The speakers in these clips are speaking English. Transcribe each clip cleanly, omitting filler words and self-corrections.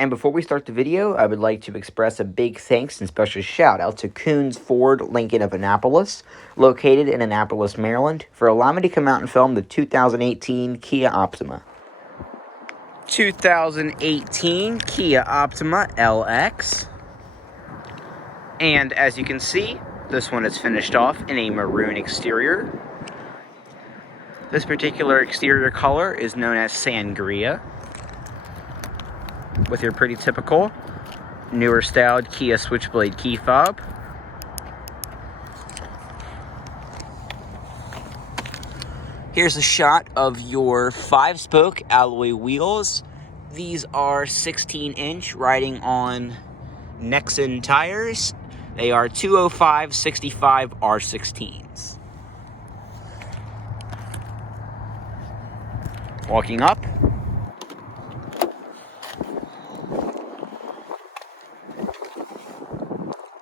And before we start the video, I would like to express a big thanks and special shout out to Koons Ford Lincoln of Annapolis, located in Annapolis, Maryland, for allowing me to come out and film the 2018 Kia Optima. 2018 Kia Optima LX. And as you can see, this one is finished off in a maroon exterior. This particular exterior color is known as sangria, with your pretty typical newer styled Kia switchblade key fob. Here's a shot of your 5-spoke alloy wheels. These are 16-inch riding on Nexon tires. They are 205/65 R16s. Walking up,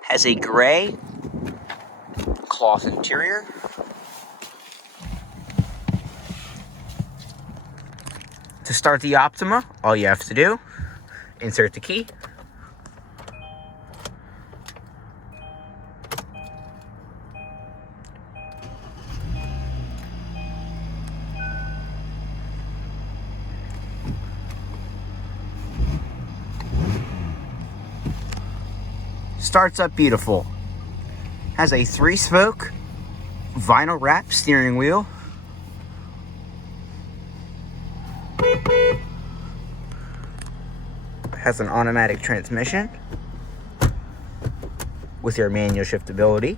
has a gray cloth interior. To start the Optima, all you have to do, insert the key, starts up beautiful. Has a 3-spoke vinyl wrap steering wheel. Has an automatic transmission with your manual shiftability.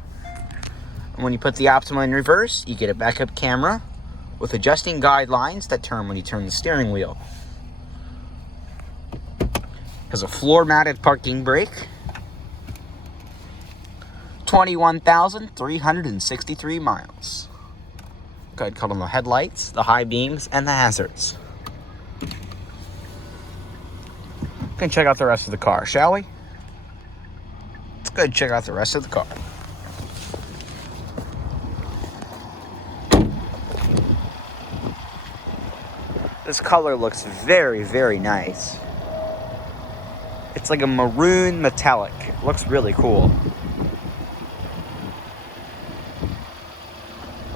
And when you put the Optima in reverse, you get a backup camera with adjusting guidelines that turn when you turn the steering wheel. Has a floor-mounted parking brake. 21,363 miles. Go ahead and cut on the headlights, the high beams, and the hazards. We can check out the rest of the car, shall we? Let's go ahead and check out the rest of the car. This color looks very, very nice. It's like a maroon metallic. It looks really cool.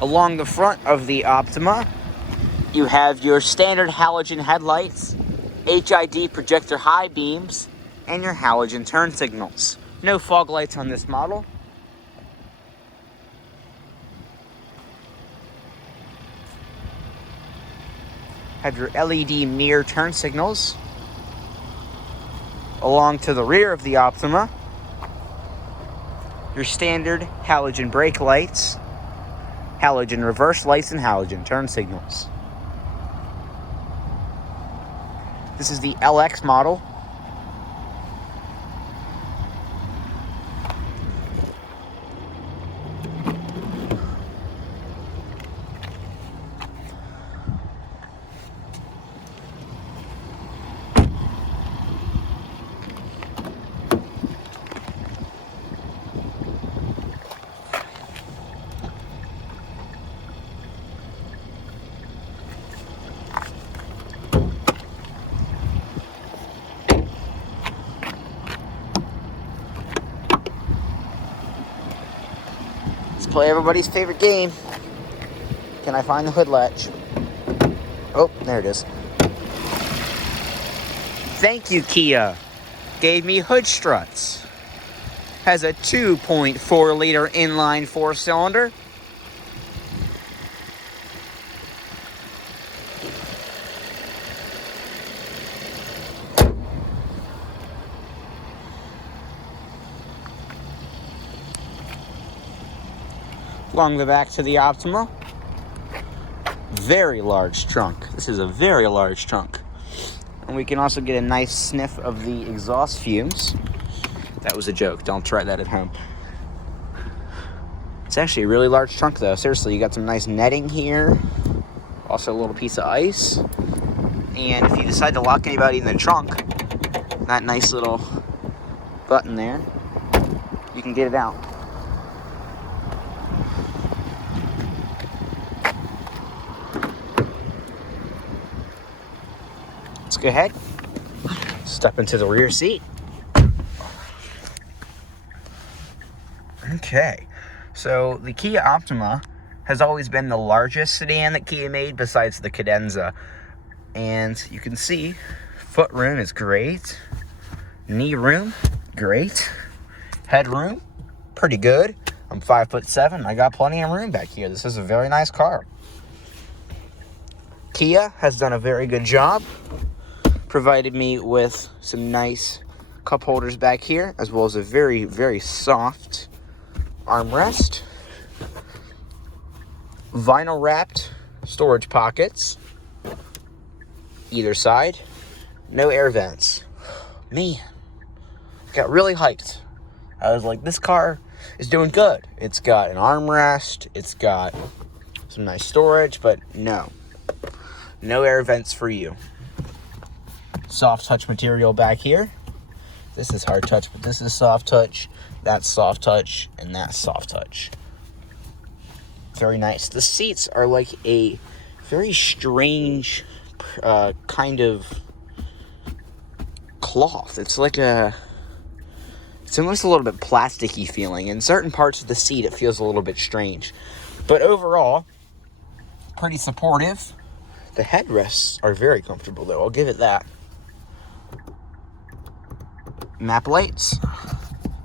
Along the front of the Optima, you have your standard halogen headlights, HID projector high beams, and your halogen turn signals. No fog lights on this model. Have your LED mirror turn signals. Along to the rear of the Optima, your standard halogen brake lights, halogen reverse lights, and halogen turn signals. This is the LX model. Play everybody's favorite game. Can I find the hood latch? Oh, there it is. Thank you, Kia. Gave me hood struts. Has a 2.4-liter inline 4-cylinder. Along the back to the Optima, very large trunk. This is a very large trunk. And we can also get a nice sniff of the exhaust fumes. That was a joke, don't try that at home. It's actually a really large trunk though, seriously. You got some nice netting here, also a little piece of ice. And if you decide to lock anybody in the trunk, that nice little button there, you can get it out. Let's go ahead, Step into the rear seat. Okay, so the Kia Optima has always been the largest sedan that Kia made besides the Cadenza. And you can see, foot room is great. Knee room, great. Headroom, pretty good. I'm 5'7". I got plenty of room back here. This is a very nice car. Kia has done a very good job. Provided me with some nice cup holders back here, as well as a very, very soft armrest. Vinyl wrapped storage pockets either side. No air vents. Man, I got really hyped. I was like, this car is doing good. It's got an armrest, it's got some nice storage, but no air vents for you. Soft touch material back here. This is hard touch, but this is soft touch. That's soft touch, and that's soft touch. Very nice. The seats are like a very strange kind of cloth. It's like it's almost a little bit plasticky feeling. In certain parts of the seat, it feels a little bit strange. But overall, pretty supportive. The headrests are very comfortable, though. I'll give it that. Map lights,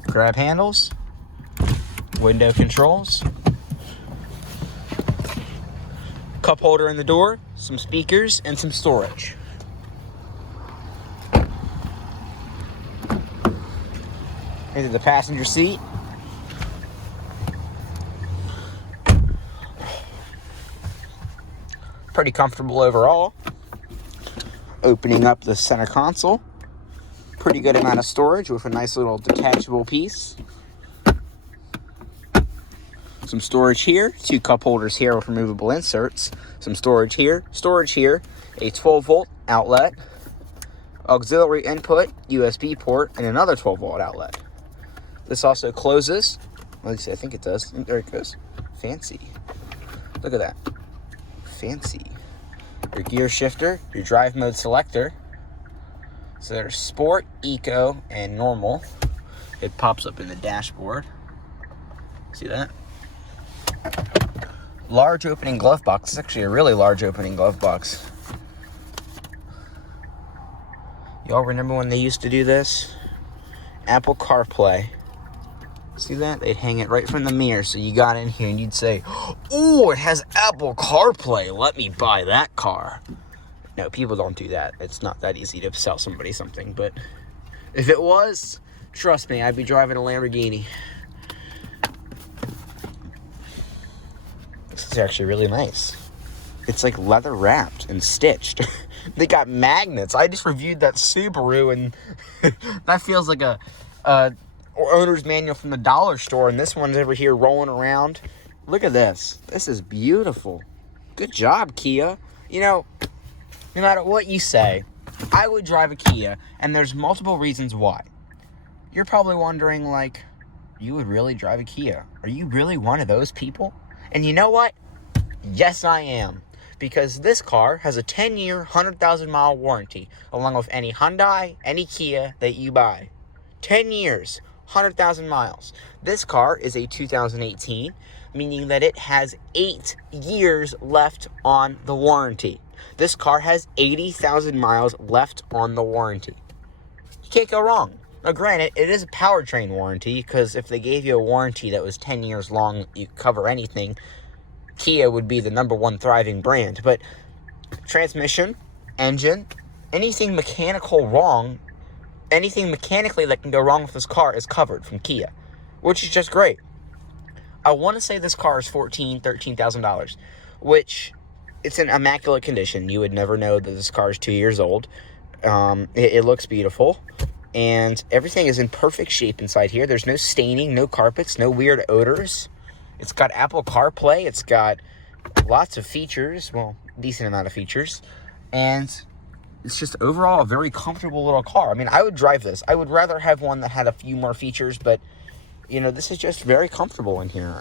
grab handles, window controls, cup holder in the door, some speakers, and some storage. Into the passenger seat. Pretty comfortable overall. Opening up the center console. Pretty good amount of storage with a nice little detachable piece. Some storage here, 2 cup holders here with removable inserts. Some storage here, a 12-volt outlet, auxiliary input, USB port, and another 12-volt outlet. This also closes. Let me see, I think it does. There it goes. Fancy. Look at that. Fancy. Your gear shifter, your drive mode selector. So there's Sport, Eco, and Normal. It pops up in the dashboard. See that? Large opening glove box. It's actually a really large opening glove box. Y'all remember when they used to do this? Apple CarPlay. See that? They'd hang it right from the mirror, so you got in here and you'd say, "Oh, it has Apple CarPlay. Let me buy that car." No, people don't do that. It's not that easy to sell somebody something, but if it was, trust me, I'd be driving a Lamborghini. This is actually really nice. It's like leather wrapped and stitched. They got magnets. I just reviewed that Subaru, and that feels like a owner's manual from the dollar store, and this one's over here rolling around. Look at this. This is beautiful. Good job, Kia. You know, no matter what you say, I would drive a Kia, and there's multiple reasons why. You're probably wondering, like, you would really drive a Kia? Are you really one of those people? And you know what? Yes, I am. Because this car has a 10-year, 100,000-mile warranty, along with any Hyundai, any Kia that you buy. 10 years, 100,000 miles. This car is a 2018, meaning that it has 8 years left on the warranty. This car has 80,000 miles left on the warranty. You can't go wrong. Now, granted, it is a powertrain warranty, because if they gave you a warranty that was 10 years long, you cover anything, Kia would be the #1 thriving brand. But transmission, engine, anything mechanical wrong, anything mechanically that can go wrong with this car is covered from Kia, which is just great. I want to say this car is $13,000, which it's in immaculate condition. You would never know that this car is 2 years old. It looks beautiful, and everything is in perfect shape inside here. There's no staining, no carpets, no weird odors. It's got Apple CarPlay. It's got lots of features, well, decent amount of features, and it's just overall a very comfortable little car. I mean, I would drive this. I would rather have one that had a few more features, but you know, this is just very comfortable in here.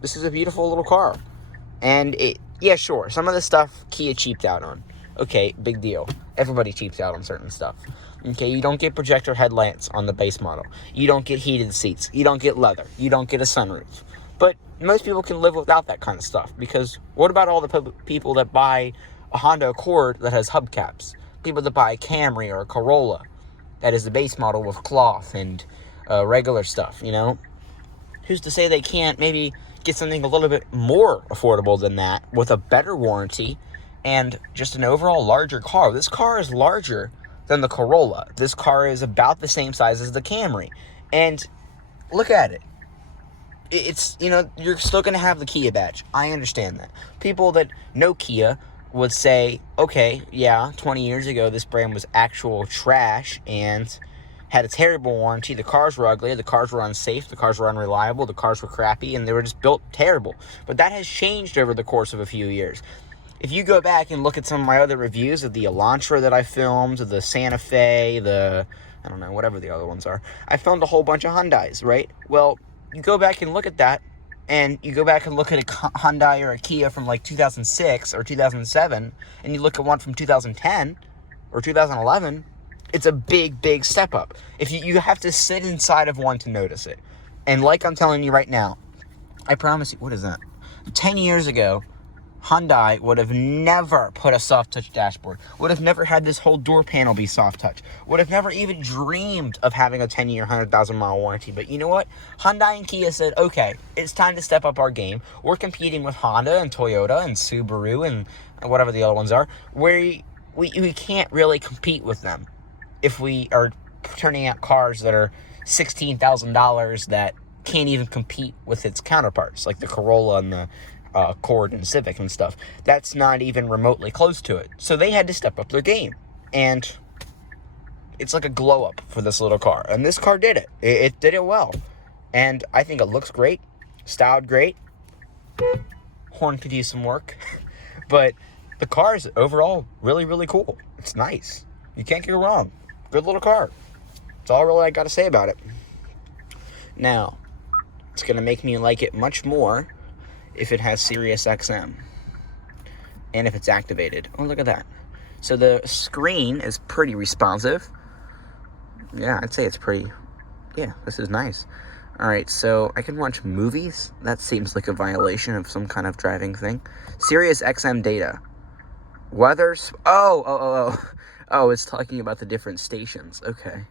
This is a beautiful little car, and yeah, sure, some of the stuff Kia cheaped out on. Okay, big deal. Everybody cheaps out on certain stuff. Okay, you don't get projector headlights on the base model. You don't get heated seats. You don't get leather. You don't get a sunroof. But most people can live without that kind of stuff, because what about all the people that buy a Honda Accord that has hubcaps? People that buy a Camry or a Corolla that is the base model with cloth and regular stuff, you know? Who's to say they can't maybe get something a little bit more affordable than that with a better warranty and just an overall larger car? This car is larger than the Corolla. This car is about the same size as the Camry. And look at it. It's, you know, you're still going to have the Kia badge. I understand that. People that know Kia would say, okay, yeah, 20 years ago, this brand was actual trash and had a terrible warranty. The cars were ugly. The cars were unsafe. The cars were unreliable. The cars were crappy, and they were just built terrible. But that has changed over the course of a few years. If you go back and look at some of my other reviews of the Elantra that I filmed, the Santa Fe, I don't know, whatever the other ones are, I filmed a whole bunch of Hyundais, right? Well, you go back and look at that, and you go back and look at a Hyundai or a Kia from like 2006 or 2007, and you look at one from 2010 or 2011, it's a big, big step up. If you have to sit inside of one to notice it. And like I'm telling you right now, I promise you, what is that? 10 years ago, Hyundai would have never put a soft touch dashboard, would have never had this whole door panel be soft touch, would have never even dreamed of having a 10-year, 100,000 mile warranty. But you know what? Hyundai and Kia said, okay, it's time to step up our game. We're competing with Honda and Toyota and Subaru and whatever the other ones are. We can't really compete with them if we are turning out cars that are $16,000 that can't even compete with its counterparts, like the Corolla and the Accord and Civic and stuff. That's not even remotely close to it. So they had to step up their game. And it's like a glow up for this little car. And this car did it. It did it well. And I think it looks great. Styled great. Horn could use some work. But the car is overall really, really cool. It's nice. You can't go wrong. Good little car. That's all really I got to say about it. Now, it's going to make me like it much more if it has Sirius XM and if it's activated. Oh, look at that. So the screen is pretty responsive. Yeah, I'd say it's pretty, yeah, this is nice. All right, so I can watch movies. That seems like a violation of some kind of driving thing. Sirius XM data. Weathers. Oh, it's talking about the different stations. Okay.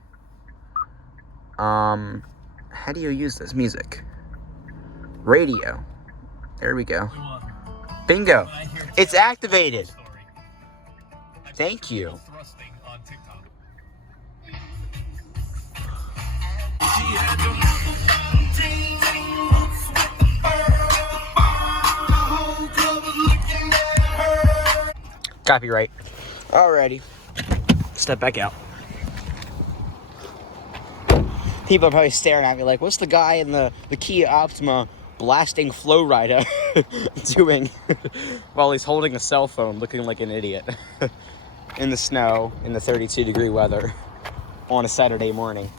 How do you use this? Music. Radio. There we go. Bingo. It's activated. Thank you. Copyright. Alrighty. Step back out. People are probably staring at me like, what's the guy in the Kia Optima blasting Flow Rider doing while he's holding a cell phone looking like an idiot in the snow in the 32-degree weather on a Saturday morning?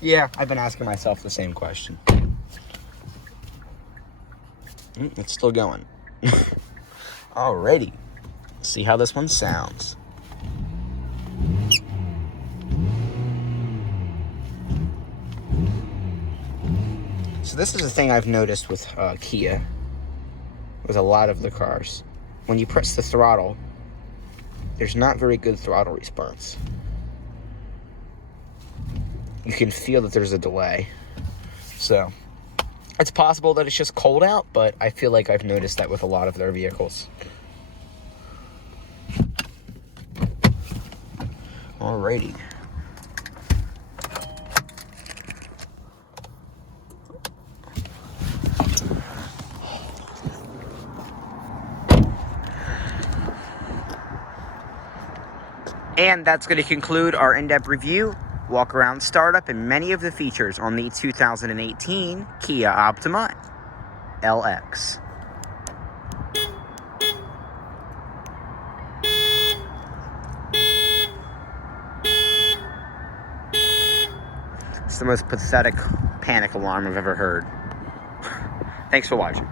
Yeah, I've been asking myself the same question. It's still going. Alrighty. Let's see how this one sounds. So this is a thing I've noticed with Kia, with a lot of the cars. When you press the throttle, there's not very good throttle response. You can feel that there's a delay. So, it's possible that it's just cold out, but I feel like I've noticed that with a lot of their vehicles. Alrighty. And that's going to conclude our in-depth review, walk-around startup, and many of the features on the 2018 Kia Optima LX. It's the most pathetic panic alarm I've ever heard. Thanks for watching.